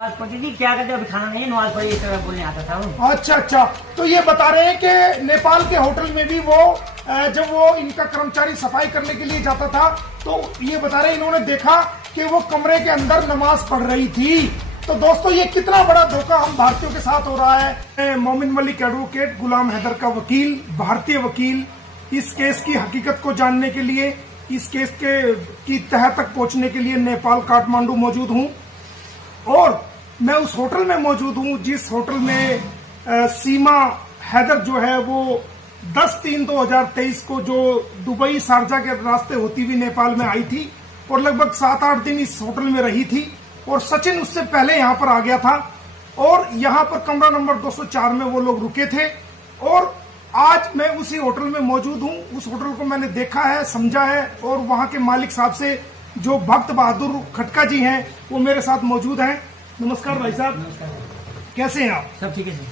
नमाज पढ़ती थी, क्या करते, अभी खाना नहीं, नमाज पढ़ी, इस तरह बोलने आता था वो। अच्छा, तो ये बता रहे हैं कि नेपाल के होटल में भी वो जब वो इनका कर्मचारी सफाई करने के लिए जाता था तो ये बता रहे हैं इन्होंने देखा कि वो कमरे के अंदर नमाज पढ़ रही थी। तो दोस्तों ये कितना बड़ा धोखा हम भारतीयों के साथ हो रहा है। मोमिन मलिक एडवोकेट, गुलाम हैदर का वकील, भारतीय वकील, इस केस की हकीकत को जानने के लिए, इस केस की तह तक पहुंचने के लिए नेपाल काठमांडू मौजूद हूं और मैं उस होटल में मौजूद हूं जिस होटल में सीमा हैदर जो है वो 10/3/2023 को जो दुबई शारजा के रास्ते होती हुई नेपाल में आई थी और लगभग 7-8 दिन इस होटल में रही थी और सचिन उससे पहले यहां पर आ गया था और यहां पर कमरा नंबर 204 में वो लोग रुके थे और आज मैं उसी होटल में मौजूद हूं। उस होटल को मैंने देखा है, समझा है और वहां के मालिक साहब से जो भक्त बहादुर खटका जी हैं वो मेरे साथ मौजूद हैं। नमस्कार भाई साहब। नमस्कार। कैसे हैं आप? सब ठीक है सर।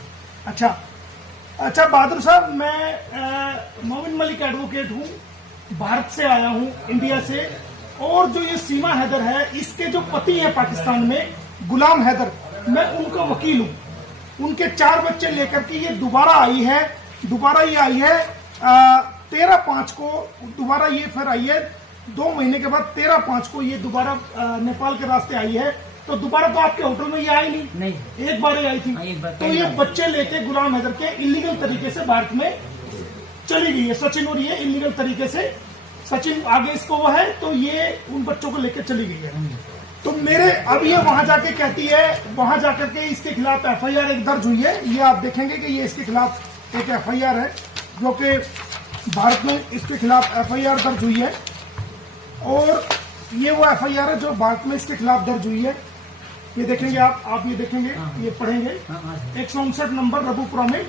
अच्छा बहादुर साहब, मैं मोमिन मलिक एडवोकेट हूँ, भारत से आया हूँ, इंडिया से। और जो ये सीमा हैदर है, इसके जो पति हैं पाकिस्तान में, गुलाम हैदर, मैं उनका वकील हूँ। उनके 4 बच्चे लेकर के ये दोबारा आई है 13/5 को, दोबारा ये फिर आई है 2 महीने के बाद 13/5 को ये दोबारा नेपाल के रास्ते आई है। तो दोबारा तो आपके होटल में ये आई नहीं, एक बार ही आई थी। तो ये बच्चे लेके गुलाम हैदर के इलीगल तरीके से भारत में चली गई है सचिन, और ये इलीगल तरीके से सचिन आगे इसको वो है तो ये उन बच्चों को लेकर चली गई है। तो मेरे अब ये वहां जाके कहती है, वहां जाकर के इसके खिलाफ FIR एक दर्ज हुई है। ये आप देखेंगे कि ये इसके खिलाफ एक FIR है जो कि भारत में इसके खिलाफ FIR दर्ज हुई है और ये वो FIR है जो भारत में इसके खिलाफ दर्ज हुई है। ये देखेंगे आप ये देखेंगे, ये पढ़ेंगे 159 नंबर रघुपुरा में।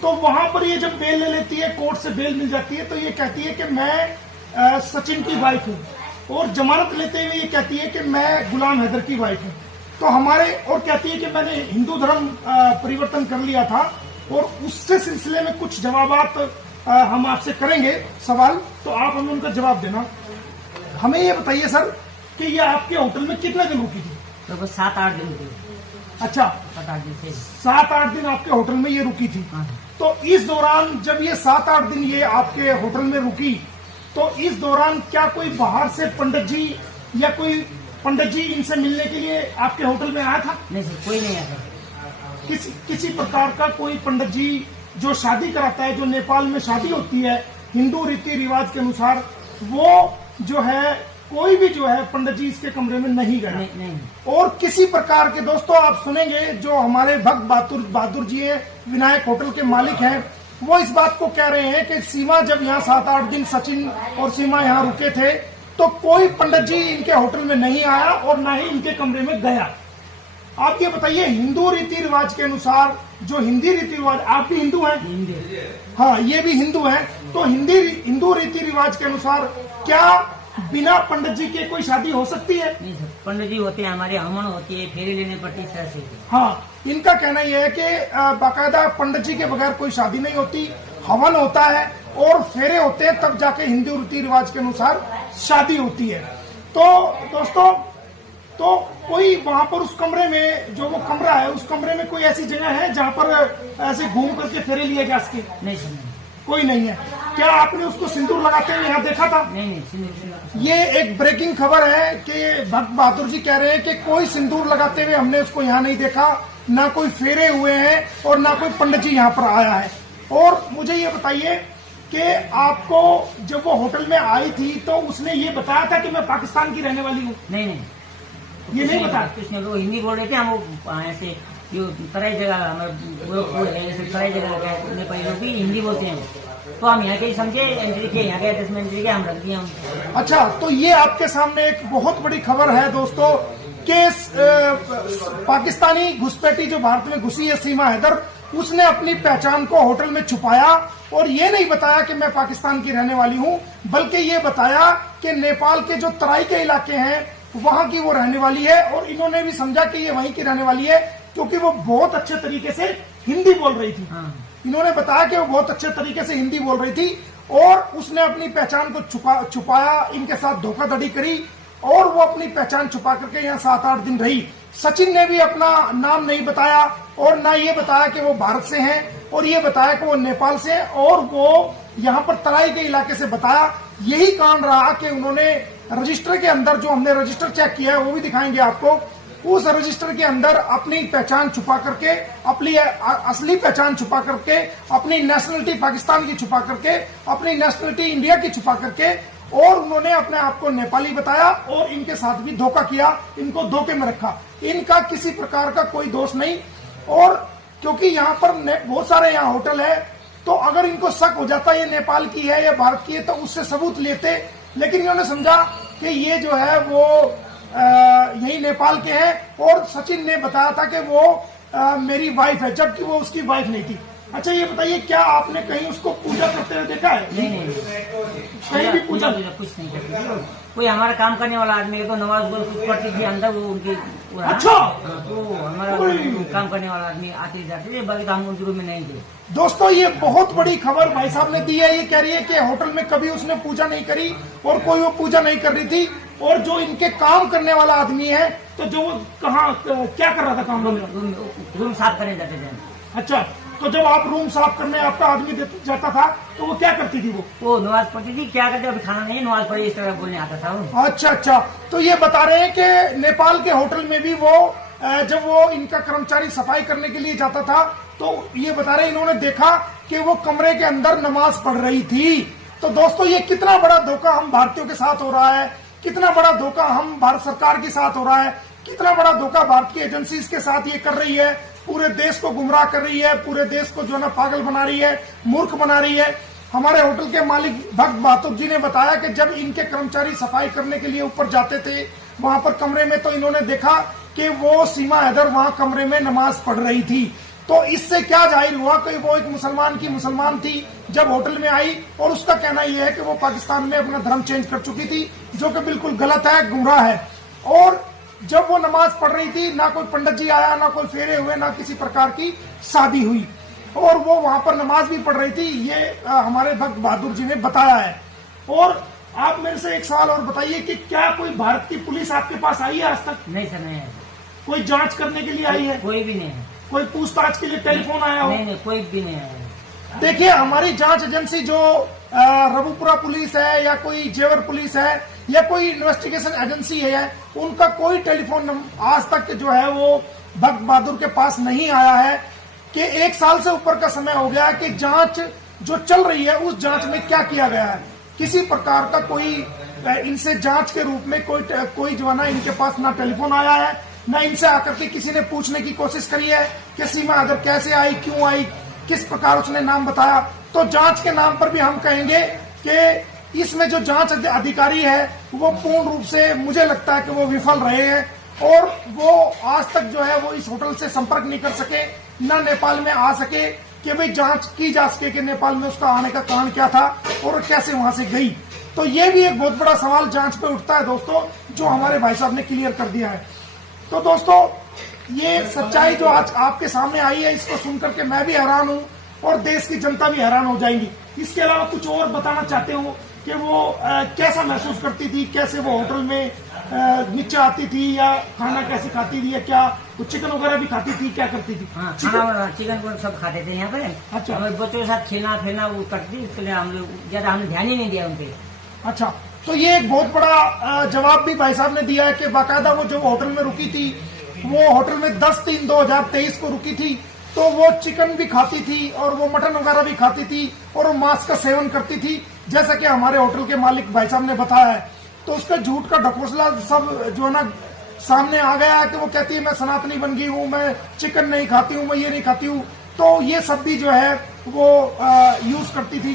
तो वहां पर ये जब बेल ले लेती है, कोर्ट से बेल मिल जाती है, तो ये कहती है कि मैं सचिन की वाइफ हूँ और जमानत लेते हुए ये कहती है कि मैं गुलाम हैदर की वाइफ हूँ। तो हमारे और कहती है कि मैंने हिंदू धर्म परिवर्तन कर लिया था और उससे सिलसिले में कुछ जवाबात हम आपसे करेंगे सवाल, तो आप हमें उनका जवाब देना। हमें ये बताइए सर कि ये आपके होटल में कितने दिन रुकी थी? तो 7-8 दिन थे। अच्छा, 7-8 दिन थे। 7-8 दिन आपके होटल में ये रुकी थी। तो इस दौरान जब ये 7-8 दिन ये आपके होटल में रुकी तो इस दौरान क्या कोई बाहर से पंडित जी या कोई पंडित जी इनसे मिलने के लिए आपके होटल में आया था? नहीं सर, कोई नहीं आया। किसी प्रकार का कोई पंडित जी जो शादी कराता है, जो नेपाल में शादी होती है हिंदू रीति रिवाज के अनुसार, वो जो है कोई भी जो है पंडित जी इसके कमरे में नहीं गया। नहीं। और किसी प्रकार के, दोस्तों आप सुनेंगे जो हमारे भक्त बहादुर जी हैं, विनायक होटल के मालिक हैं, वो इस बात को कह रहे हैं कि सीमा जब यहाँ 7-8 दिन सचिन और सीमा यहाँ रुके थे तो कोई पंडित जी इनके होटल में नहीं आया और ना ही इनके कमरे में गया। आप ये बताइए, हिंदू रीति रिवाज के अनुसार, जो हिंदी रीति रिवाज, आप भी हिंदू हैं? हाँ, ये भी हिंदू हैं। तो हिंदू रीति रिवाज के अनुसार क्या बिना पंडित जी के कोई शादी हो सकती है? नहीं सर, पंडित जी होते हैं, हमारे हवन होती है, फेरे लेने पड़ती है, इस तरह से। हाँ, इनका कहना यह है कि बाकायदा पंडित जी के बगैर कोई शादी नहीं होती, हवन होता है और फेरे होते हैं, तब जाके हिंदू रीति रिवाज के अनुसार शादी होती है। तो दोस्तों, तो कोई वहां पर उस कमरे में, जो वो कमरा है, उस कमरे में कोई ऐसी जगह है जहां पर ऐसे घूम करके फेरे लिए जा सके? नहीं सर, कोई नहीं है। क्या आपने उसको सिंदूर लगाते हुए यहाँ देखा था? नहीं। ये एक ब्रेकिंग खबर है कि भक्त बहादुर जी कह रहे हैं कि कोई सिंदूर लगाते हुए हमने उसको यहाँ नहीं देखा, ना कोई फेरे हुए हैं और ना कोई पंडित जी यहाँ पर आया है। और मुझे ये बताइए कि आपको जब वो होटल में आई थी तो उसने ये बताया था कि मैं पाकिस्तान की रहने वाली हूँ? नहीं। ये नहीं बताया? कुछ लोग हिंदी बोल रहे थे, हम ऐसे तराई जगह हमारे तराई जगह नेपाली लोग भी हिंदी बोलते हैं, तो हम यहाँ के ही समझे, एंट्री के यहाँ के एड्रेस में एंट्री के हम रख दिए हम। अच्छा, तो ये आपके सामने एक बहुत बड़ी खबर है दोस्तों कि पाकिस्तानी घुसपैठी जो भारत में घुसी है सीमा हैदर, उसने अपनी पहचान को होटल में छुपाया और ये नहीं बताया कि मैं पाकिस्तान की रहने वाली हूँ, बल्कि ये बताया कि नेपाल के जो तराई के इलाके हैं वहां की वो रहने वाली है। और इन्होंने भी समझा कि ये वहीं की रहने वाली है क्योंकि वो बहुत अच्छे तरीके से हिंदी बोल रही थी। इन्होंने बताया कि वो बहुत अच्छे तरीके से हिंदी बोल रही थी और उसने अपनी पहचान को छुपाया, इनके साथ धोखाधड़ी करी और वो अपनी पहचान छुपा करके यहाँ 7-8 दिन रही। सचिन ने भी अपना नाम नहीं बताया और ना ये बताया कि वो भारत से हैं और ये बताया कि वो नेपाल से हैं और वो यहाँ पर तराई के इलाके से बताया। यही कारण रहा कि उन्होंने रजिस्टर के अंदर, जो हमने रजिस्टर चेक किया है वो भी दिखाएंगे आपको, उस रजिस्टर के अंदर अपनी पहचान छुपा करके, अपनी असली पहचान छुपा करके, अपनी नेशनलिटी पाकिस्तान की छुपा करके, अपनी नेशनलिटी इंडिया की छुपा करके, और उन्होंने अपने आप को नेपाली बताया और इनके साथ भी धोखा किया, इनको धोखे में रखा। इनका किसी प्रकार का कोई दोष नहीं। और क्योंकि यहाँ पर बहुत सारे यहाँ होटल है, तो अगर इनको शक हो जाता ये नेपाल की है या भारत की है तो उससे सबूत लेते, लेकिन इन्होंने समझा कि ये जो है वो यही नेपाल के हैं और सचिन ने बताया था कि वो मेरी वाइफ है, जबकि वो उसकी वाइफ नहीं थी। अच्छा ये बताइए, क्या आपने कहीं उसको पूजा करते हुए देखा है? नहीं, कहीं भी पूजा कुछ नहीं करती। कोई हमारा काम करने वाला आदमी है तो नमाज पढ़ती थी अंदर, वो उनकी अच्छा तो हमारा काम करने वाला आदमी आते जाते थे, बाकी हम उनके रूम में नहीं थे। दोस्तों ये बहुत बड़ी खबर भाई साहब ने दी है। ये कह रही है कि होटल में कभी उसने पूजा नहीं करी और कोई वो पूजा नहीं कर रही थी। और जो इनके काम करने वाला आदमी है, तो जो वो कहाँ क्या कर रहा था काम? रूम साफ करने जाते थे। अच्छा, तो जब आप रूम साफ करने आपका आदमी जाता था तो वो क्या करती थी? वो नमाज पढ़ती थी। क्या करते? अभी खाना नहीं, नमाज पढ़ी, इस तरह बोलने आता था। अच्छा, तो ये बता रहे हैं कि नेपाल के होटल में भी वो जब वो इनका कर्मचारी सफाई करने के लिए जाता था तो ये बता रहे हैं इन्होंने देखा कि वो कमरे के अंदर नमाज पढ़ रही थी। तो दोस्तों ये कितना बड़ा धोखा हम भारतीयों के साथ हो रहा है, कितना बड़ा धोखा हम भारत सरकार के साथ हो रहा है, कितना बड़ा धोखा भारत की एजेंसीज के साथ ये कर रही है। पूरे देश को गुमराह कर रही है, पूरे देश को जो है ना पागल बना रही है, मूर्ख बना रही है। हमारे होटल के मालिक भक्त बहादुर जी ने बताया कि जब इनके कर्मचारी सफाई करने के लिए ऊपर जाते थे वहां पर कमरे में, तो इन्होंने देखा कि वो सीमा हैदर वहां कमरे में नमाज पढ़ रही थी। तो इससे क्या जाहिर हुआ कि वो एक मुसलमान की मुसलमान थी जब होटल में आई, और उसका कहना यह है कि वो पाकिस्तान में अपना धर्म चेंज कर चुकी थी, जो कि बिल्कुल गलत है, गुमराह है। और जब वो नमाज पढ़ रही थी, ना कोई पंडित जी आया, ना कोई फेरे हुए, ना किसी प्रकार की शादी हुई, और वो वहां पर नमाज भी पढ़ रही थी। ये हमारे भक्त बहादुर जी ने बताया है। और आप मेरे से एक सवाल और बताइए कि क्या कोई भारत की पुलिस आपके पास आई है आज तक? नहीं सर, नहीं है। कोई जांच करने के लिए आई है? कोई भी नहीं है। कोई पूछताछ के लिए टेलीफोन आया हो? नहीं, कोई भी नहीं आया। देखिए हमारी जांच एजेंसी जो रबुपुरा पुलिस है या कोई जेवर पुलिस है या कोई इन्वेस्टिगेशन एजेंसी है, उनका कोई टेलीफोन आज तक जो है वो भक्त बहादुर के पास नहीं आया है कि 1 साल से ऊपर का समय हो गया कि जांच जो चल रही है उस जांच में क्या किया गया है। किसी प्रकार का कोई इनसे जांच के रूप में कोई जो है ना इनके पास ना टेलीफोन आया है, ना इनसे आकर के किसी ने पूछने की कोशिश करी है कि सीमा हैदर कैसे आई, क्यों आई, किस प्रकार उसने नाम बताया। तो जांच के नाम पर भी हम कहेंगे कि इसमें जो जांच अधिकारी है वो पूर्ण रूप से मुझे लगता है कि वो विफल रहे हैं और वो आज तक जो है वो इस होटल से संपर्क नहीं कर सके, ना नेपाल में आ सके कि भाई जांच की जा सके कि नेपाल में उसका आने का कारण क्या था और कैसे वहां से गई। तो ये भी एक बहुत बड़ा सवाल जांच पे उठता है दोस्तों, जो हमारे भाई साहब ने क्लियर कर दिया है। तो दोस्तों ये सच्चाई जो आज आपके सामने आई है, इसको सुनकर के मैं भी हैरान हूँ और देश की जनता भी हैरान हो जाएंगी। इसके अलावा कुछ और बताना चाहते हो कि वो कैसा महसूस करती थी, कैसे वो होटल में नीचे आती थी या खाना कैसे खाती थी, या क्या वो चिकन वगैरह भी खाती थी, क्या करती थी? हाँ, खाना चिकन को सब खाते थे यहाँ पे। अच्छा, हमारे बच्चों के साथ खेलना फिरना वो करती थी, इसके लिए हम लोग ज्यादा हमने ध्यान ही नहीं दिया उनपे। अच्छा, तो ये एक बहुत बड़ा जवाब भी भाई साहब ने दिया है कि बाकायदा वो जो होटल में रुकी थी, वो होटल में 10/3/2023 को रुकी थी, तो वो चिकन भी खाती थी और वो मटन वगैरह भी खाती थी और वो मांस का सेवन करती थी, जैसा कि हमारे होटल के मालिक भाई साहब ने बताया है। तो उसका झूठ का ढकोसला सब जो है ना सामने आ गया है कि वो कहती है मैं सनातनी बन गई हूँ, मैं चिकन नहीं खाती हूँ, मैं ये नहीं खाती हूँ। तो ये सब भी जो है वो यूज करती थी।